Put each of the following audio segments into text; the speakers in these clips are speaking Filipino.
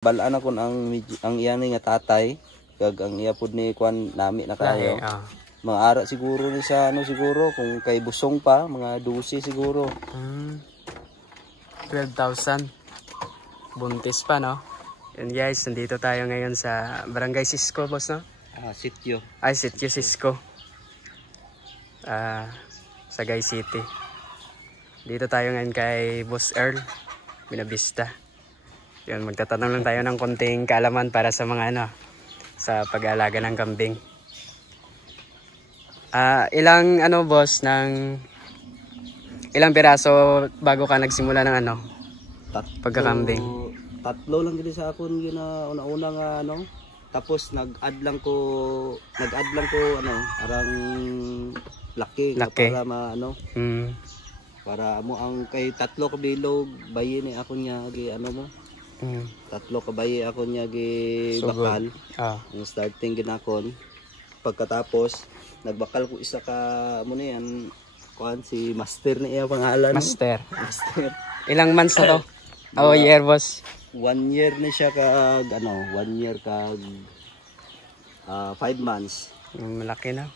Balaan ako ang iya ni nga tatay kag ang iya pud ni kwan nami na kayo. Mga ara siguro ni sa ano siguro kung kay busong pa mga 12 siguro. 12,000. Buntis pa no. Yan guys, nandito tayo ngayon sa Barangay Cisco, boss no? Sitio. Ay, Sitio Cisco. Sagay City. Dito tayo ngayon kay Boss Earl Binabista. Yun, magtatanong lang tayo ng konting kaalaman para sa mga ano, sa pag-aalaga ng kambing. Ilang ano boss ilang piraso bago ka nagsimula ng ano? Pagkakambing. Tatlo lang gid sa akon una-una nga ano. Tapos nag-add lang ko ano, arang laki. Para maano. Para mo ang kay tatlo ka bilog bayi ni ako niya gi ano mo. Tatlo ka bayi ako niya gi bakal. Ang starting ginakon. Pagkatapos nagbakal ko isa ka mo na yan kuan si Master ni iya pangalan. Master. Ilang months na to? Year boss. 1 year na siya kag ano, 1 year kag 5 months. Malaki na.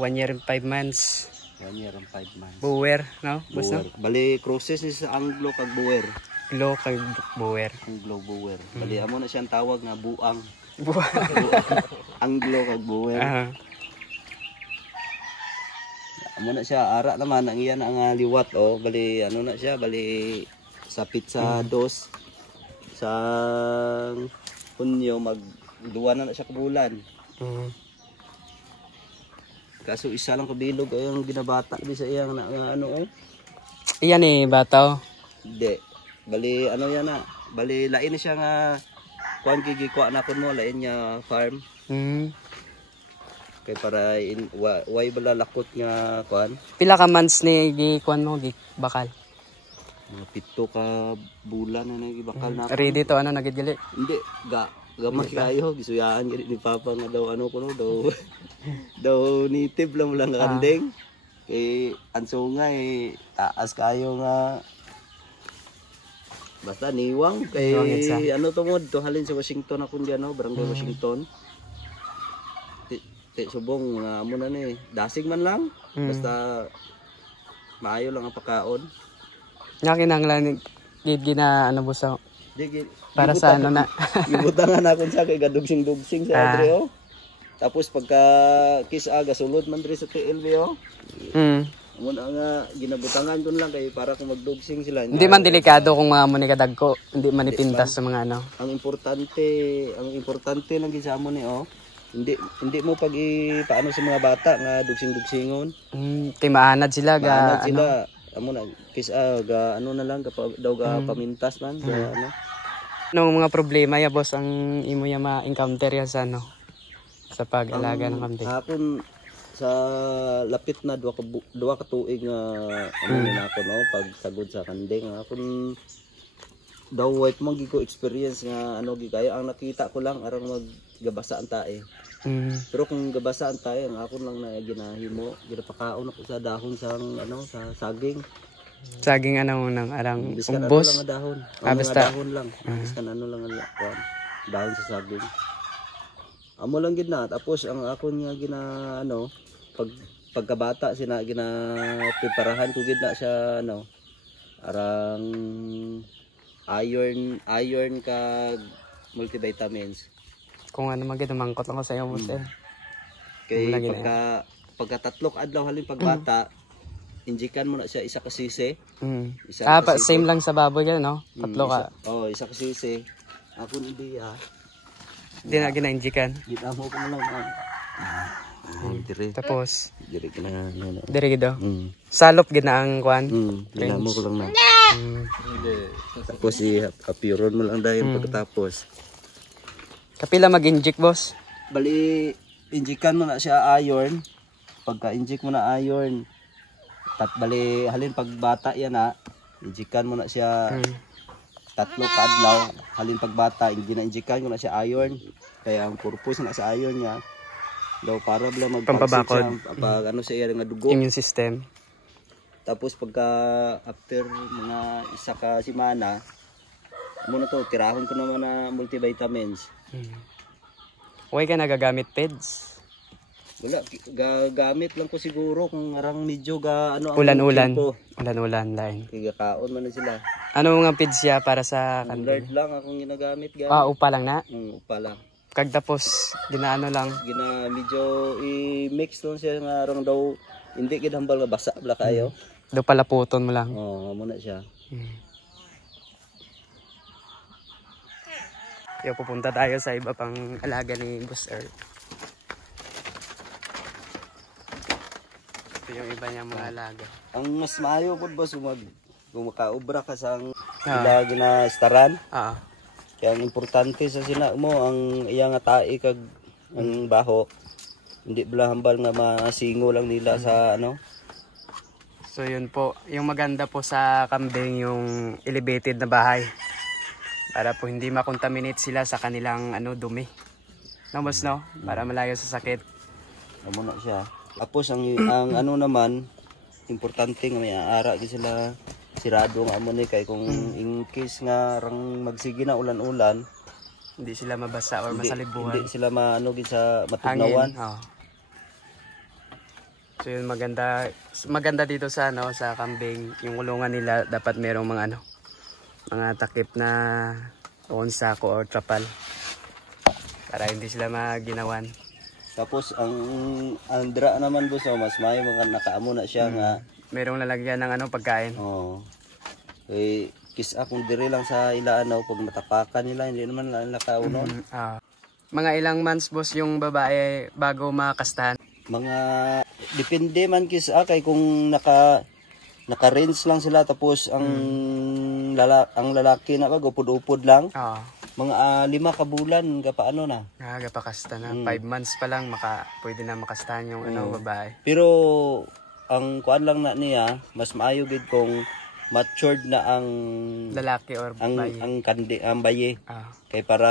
1 year and 5 months. 1 year and 5 months. Buwer, no? Boss, no? Bali crosses ni sa Anglo kag Buwer. Anglo kag Buwer. Anglo Buwer. Bali amo na siyang tawag nga buang. Anglo kag Buwer. Amo na siya ara naman ang iyan ang liwat bali ano na siya bali sa pizza dos sa Hunyo magduwa na siya kabulan. Kaso isa lang kabilog ay ang ginabata di sa iyang ano Iyan bataw. Hindi. Bali ano yan na. Bali lain na siya nga kuan gigikuha na kun mo lain niya farm. Kay para way bala lakot nga kuan. Pila ka months ni gikuan mo bakal? Mga 7 ka bulan na nagibakal na. Ready to ano nagidili? Hindi gamay kayo gisuyaan gid ni papa nga daw ano kuno daw native lang kandeng. Kay ansungay taas kayo nga basta niwang kay ano to mo to halin sa Washington akong diyan Barangay Washington. Subong mga amo na ni dasig man lang basta maayo lang ang pagkaon. Nya kinahanglan gina ano busa para sa ano na gibutangan akon sa kay gadugsing-dugsing sa adre Tapos pagka kisaga sulod man diri sa TLB amo na nga ginabutangan kun lang kay para kung magdugsing sila. Hindi man delikado kung mga muni kadagko, hindi man ipintas sa mga ano. Ang importante lang gid sa amo ni hindi mo paano sa mga bata nga dugsing-dugsingon. Timaanad sila ga ano. Amo na ga ano na lang daw ga pamintas man sa ano. Anong mga problema ya boss ang imo ya ma-encounter ya sa ano sa pag-alaga ng kambing? Hapon sa lapit na duwa ka tuig nga ano na ako pag sagod sa kanding hapon daw white man ko experience nga ano gikaya ang nakita ko lang arang maggabasa ang tae. Pero kung gabasa ang tae ang ako lang na ginahimo ginapakaon ako sa dahon sa ano sa saging. Saging ano nang arang umbos. Ano lang dahon. Basta dahon lang. Basta ano lang dahon sa saging. Amo lang gid na tapos ang ako niya pagkabata sina preparahan ko gid na siya arang iron kag multivitamins. Kung ano magid mangkot lang ko sa iyo boss. Kay pagka 3 adlaw halin pagbata injikan mo na siya isa ka sisi. Same lang sa baboy gano'n no? 3 ka. Isa ka sisi. Ako hindi Hindi na gina-injikan. Ginamo ko na lang. Tapos dire gido. Salop gina ang kwan. Ginamo ko lang na. Tapos apiron mo lang dahil pagkatapos. Kapila mag-inject boss? Bali injikan mo na siya iron. Pagka-inject mo na iron bali halin pagbata yan injikan mo na siya 3 ka adlaw halin pagbata gina-injikan ko na siya iron kaya ang purpose na sa iron niya daw para bala pampabakod pag ano sa iya nga dugo immune system. Tapos pagka after mga 1 ka semana Amo na to, tirahon ko naman na multivitamins. Huwag ka nagagamit peds? Wala, gagamit lang ko siguro kung arang medyo ga ano ang Ulan-ulan. tiempo. Ulan-ulan lain. Kaya kaon man na sila. Ano mga peds siya para sa kambing? Lord lang akong ginagamit ga. Upa lang na? Upa lang. Kag tapos ginaano lang. Medyo i-mix lang siya nga arang daw hindi gid hambal nga basa bla kayo. Do pala puton mo lang. Muna siya. Yo, pupunta tayo sa iba pang alaga ni Boss Earl. Ito yung iba niyang mga alaga. Ang mas maayo po boss kung makaobra ka sa ila ginastaran. Kaya ang importante sa sina mo ang iyang tae kag ang baho. Hindi bala hambal nga masingo lang nila sa ano. So yun po, yung maganda po sa kambing yung elevated na bahay. Para po hindi makontaminate sila sa kanilang dumi. No boss no? Para malayo sa sakit. Amo na siya. Tapos ang ano naman importante nga may ara gi sila sirado nga amo ni kay kung in case nga rang magsige na ulan-ulan, hindi sila mabasa or masalibuhan. Hindi sila maano gid sa matugnawan. So yun maganda dito sa sa kambing, yung kulungan nila dapat merong mga takip na sako or trapal para hindi sila maginawan. Tapos ang andra naman boss mas may mga nakaamo na siya nga merong lalagyan ng pagkain. Kis akong dire lang sa ila pag matapakan nila hindi naman nakauno. Mga ilang months boss yung babae bago makastahan? Mga depende man kay kung naka-rinse lang sila tapos ang lalaki na upod-upod lang. Mga 5 ka bulan paano na. Gapakasta na. 5 months pa lang pwede na makastahan yung babae. Pero ang kuan lang na niya mas maayo gid kung matured na ang lalaki or baye. Ang baye. Kay para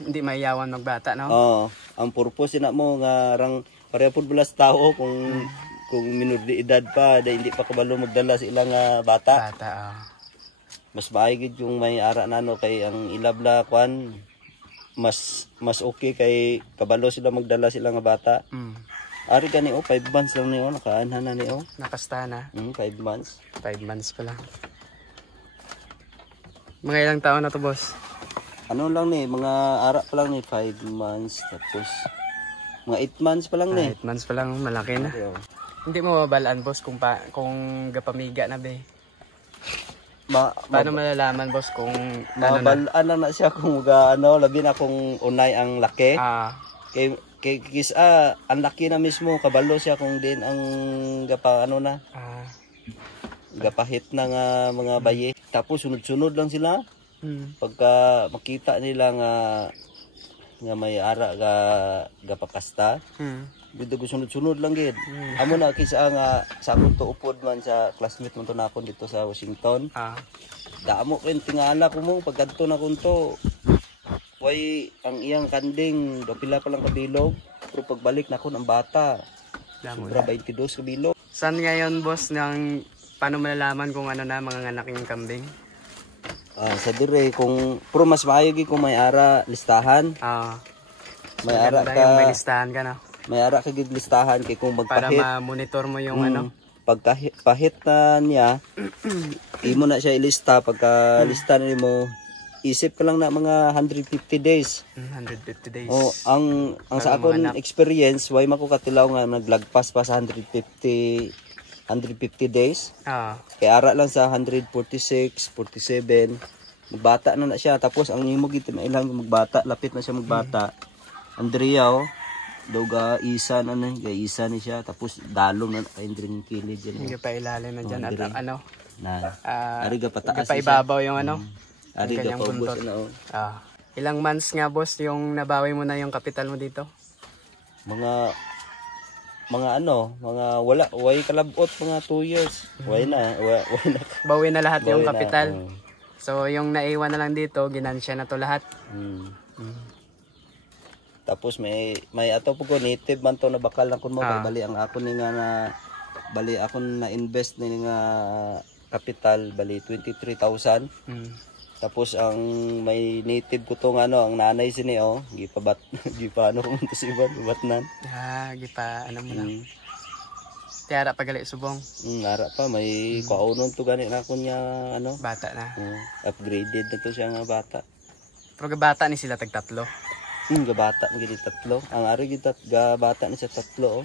hindi maiyawan magbata no. Ang purpose na mo nga rang pareho pud bulas tao kung minor de edad pa dahil hindi pa kabalo magdala sa ilang bata. Mas maayos yung may ara na kay ang ilabla kwan mas okay kay kabalo sila magdala sila nga bata. Ari gani 5 months lang niyo nakaanhan na niyo. Nakasta na. 5 months. 5 months pa lang. Mga ilang taon na to boss? Ano lang ni mga ara pa lang ni 5 months tapos mga 8 months pa lang ni. 8 months pa lang malaki na. Hindi mo mabalaan boss kung gapamiga na be. Paano malalaman boss kung mabalaan na siya kung labi na kung unay ang laki. Kay kisa ang laki na mismo kabalo siya kung din ang gapahit na nga mga baye. Tapos sunod-sunod lang sila. Pagka makita nila nga may ara gapakasta. Dito ko sunod-sunod lang gid. Amo na kisa nga sa akong tuupod man sa classmate mo to nakon dito sa Washington. Damo ken tingala ko mo pagkadto na kunto. Way ang iyang kanding do pila pa lang kabilog. Pero pagbalik na ko ang bata. Sobra 22 kabilog. Saan ngayon boss paano malalaman kung mga anak yung kambing? Sa dire kung pero mas maayo gi kung may ara listahan. May ara ka may listahan ka na. May ara ka gid listahan kay kung magpahit para ma-monitor mo yung pagpahit na niya imo na siya ilista pagka lista nimo isip ka lang na mga 150 days. 150 days. Ang sa akong experience way mako katilaw nga naglagpas pa sa 150 days. Kaya ara lang sa 146, 47. Magbata na siya. Tapos ang imo gid mailang magbata, lapit na siya magbata. Andrea doga isa na isa ni siya. Tapos dalong na kay drink kilid diyan. Hindi pa ilalim na diyan at ari ga pataas. Pa ibabaw yung ari ga paubos Ilang months nga boss yung nabawi mo na yung kapital mo dito? Mga way kalabot mga 2 years. Way na. Bawi na lahat yung kapital. So yung naiwan na lang dito, ginansya na to lahat. Tapos may ato po ko native man to na bakal na kun mo bali ang ako ni nga na bali ako na invest ni nga kapital bali 23,000. Tapos ang may native ko tong ano, ang nanay sini oh, gipano ko to si Iban, batnan. Gipa ano mo na. Tiara pagali subong. Ara pa may kaunon to gani na kunya ano, Bata na. upgraded na to siya nga bata. Pero bata ni sila tag tatlo. Gabata mo gini tatlo. Ang ari gitat gabata ni sa tatlo oh.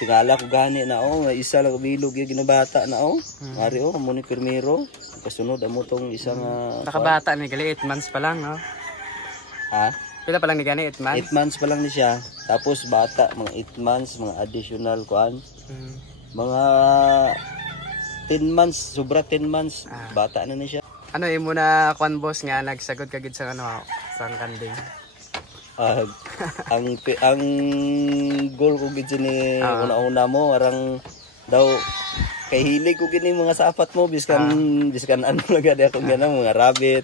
Tingala ko gani na oh, may isa lang bilog yung ginabata na oh. Ari oh, amo ni permiro. Kasunod amo tong isang Nakabata ni gali 8 months pa lang, no? Ha? Pila pa lang ni gani 8 months? 8 months pa lang ni siya. Tapos bata mga 8 months, mga additional kuan. Mga 10 months, sobra 10 months, bata na ni siya. Ano imo na kuan boss nga nagsagod ka gid sa ano, sa kanding? Ang goal ko gid ni una-una mo arang daw kay hilig ko gini mga sapat mo biskan ano lagi ako ganang mga rabbit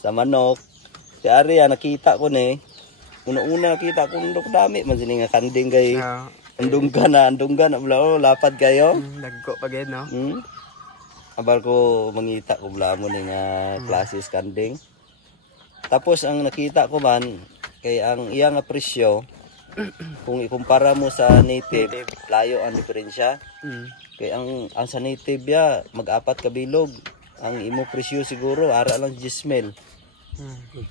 sa manok. Si Arya nakita ko ni una-una nakita ko ndok dami man sini nga kanding kay andunggan na bla lapad kayo. Dagko pa gid no. Abal ko mangita ko bla mo ni nga classes kanding. Tapos ang nakita ko man kay ang iyang presyo kung ikumpara mo sa native, layo ang diferensya. Kay ang sa native ya mag-apat ka bilog. Ang imo presyo siguro ara lang 10,000.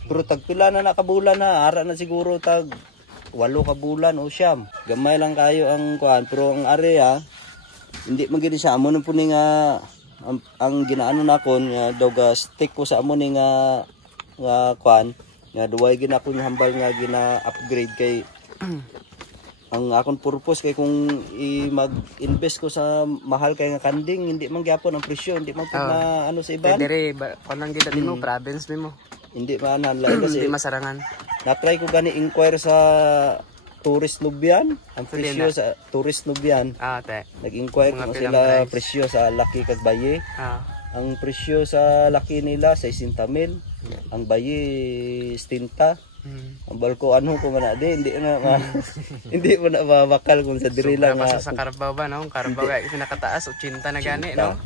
Pero tagpila na nakabulan na, ara na siguro tag 8 ka bulan o siyam. Gamay lang kayo ang kuan, pero ang area hindi man gid siya amo nung puni nga ang ginaano nakon nga dog stick ko sa amo ni nga kuan nga duway gina ko hambal nga gina-upgrade kay ang akong purpose kay kung mag-invest ko sa mahal kay nga kanding hindi man gyapon ang presyo hindi man na ano sa iban. Dire kanang gid mo province nimo. Hindi man hanla kasi hindi masarangan. Na-try ko gani inquire sa tourist Nubian, ang presyo sa tourist Nubian. Nag-inquire ko sila presyo sa Laki kag Baye. Ang presyo sa Laki nila 60,000, ang Baye 70. Ang balko ano ko man hindi na hindi mo na mabakal kung sa diri lang sa Carabao ba no? Carabao ay pinakataas 80 na gani no.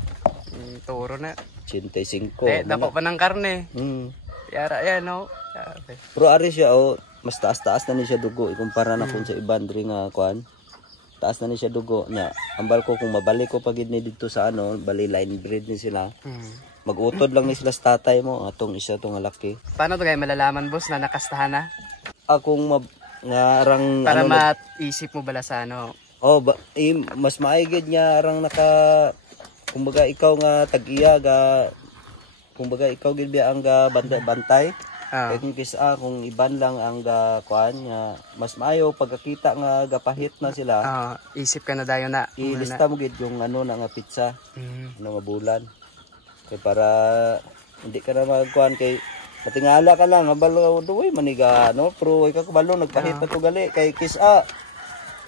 Turo na 85. Dako pa ng karne. Yara yan no. Pero ari siya mas taas-taas na ni siya dugo ikumpara na kun sa iban diri nga kuan. Taas na ni siya dugo nya. Ang balko kung mabalik ko pagid ni dito sa ano, bali line breed ni sila. Mag-utod lang ni sila sa tatay mo atong isa tong laki. Paano to kay malalaman boss na nakastahan na? Akong nga arang para ano, maisip mo bala sa ano. Mas maigid niya arang naka kumbaga ikaw nga tag-iya ga kumbaga ikaw gid biya ang ga bantay. Kaya kung kisa kung iban lang ang ga kuan nga mas maayo pagkakita nga gapahit na sila. Isip ka na dayon na. Ilista mo gid yung ano na nga pizza. Ano nga bulan. Kay para hindi ka na magkuhan kay matingala ka lang abalo duway maniga no pero ikaw kabalo nagpahit na to gali kay kisa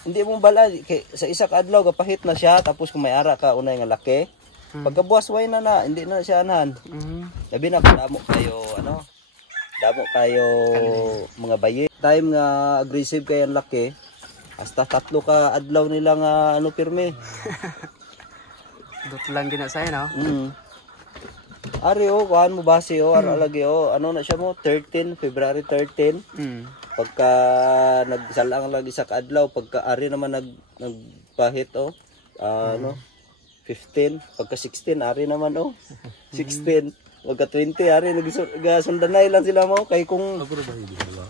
hindi mo bala kay sa isa ka adlaw gapahit na siya tapos kung may ara ka unay nga laki pagkabuwas way na hindi na siya anan. Labi na damo kayo ano damo kayo mga baye time nga aggressive kay ang laki hasta 3 ka adlaw nila nga ano pirme. Dot lang ginasay no. Ari kuhan mo base ara lagi ano na siya mo 13 February 13. Pagka nagsalang lagi sa kaadlaw pagka ari naman nagpahit ano 15 pagka 16 ari naman 16 pagka 20 ari nagasundanay lang sila mo kay kung puro bayo sila.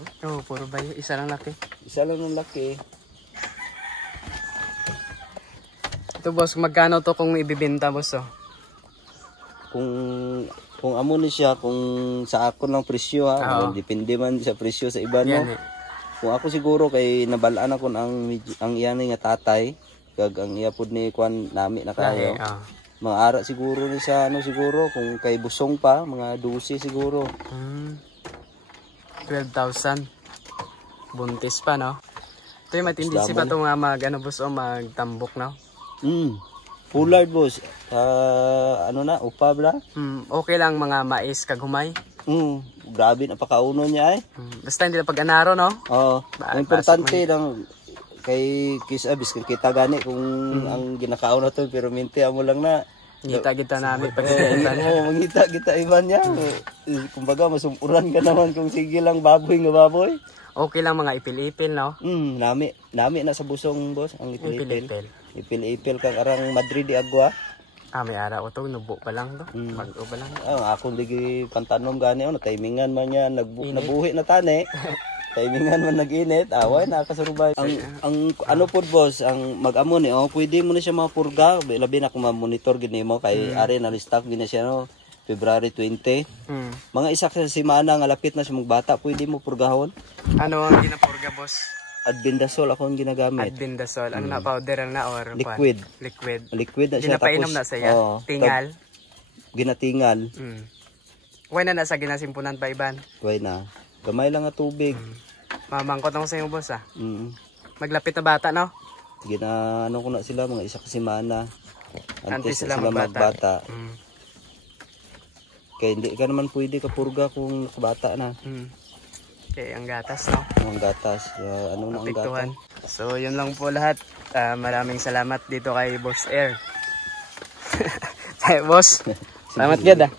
Puro bayo isa lang laki. Isa lang ng laki. Ito boss magkano to kung ibibenta boss Kung amo ni siya kung sa ako lang presyo depende man sa presyo sa iba no. Kung ako siguro kay nabalaan ako ang iyan nga tatay kag ang iya pud ni kuan nami na kayo. Mga ara siguro ni sa ano siguro kung kay busong pa mga 12 siguro. 12,000. Buntis pa no. Ito yung matindi si pa itong magtambok no. Pullard boss. Ano na upa bla? Okay lang mga mais kag humay. Grabe na pakauno niya Basta hindi na pag-anaro no. Importante lang kay kisabis kita gani kung ang ginakaon na to pero minti amo lang na Ngita kita namin pag mangita kita iban niya. Kumbaga masumpuran ka naman kung sige lang baboy nga baboy. Okay lang mga ipil-ipil, no? Nami na sa busong, boss, ang ipil-ipil. Ipil-ipil. Ipil-ipil kang arang Madrid di agwa. May araw to, nubo pa lang to. Bago pa lang. Akong ligi pantanom gani, timingan man yan, nabuhi na tani. Timingan man nag-init, away nakasurvive. Ang ano po boss, ang mag-amon pwede mo na siya mapurga, labi na kung ma-monitor gini mo kay ari na stock gina siya no. February 20. Mga isa sa semana nga lapit na sa mga bata, pwede mo purgahon. Ano ang ginapurga, boss? Albendazole ako ang ginagamit. Albendazole. Ano na, powder na or liquid? Liquid na siya. Ginapainom na siya. Tingal. Ginatingal. Huwag na nasa ginasimpunan pa iban. Huwag na. Gamay lang nga tubig. Mamangkot ako sa iyo, boss, ah. Maglapit na bata, no? Ano ko na sila, mga isa kasi semana. Antes sila magbata. Kaya hindi ka naman pwede kapurga kung nakabata na. Okay, ang gatas, no? Ang gatas. Ano na ang gatas? So, yun lang po lahat. Maraming salamat dito kay Boss Air. Boss, salamat gad, ah.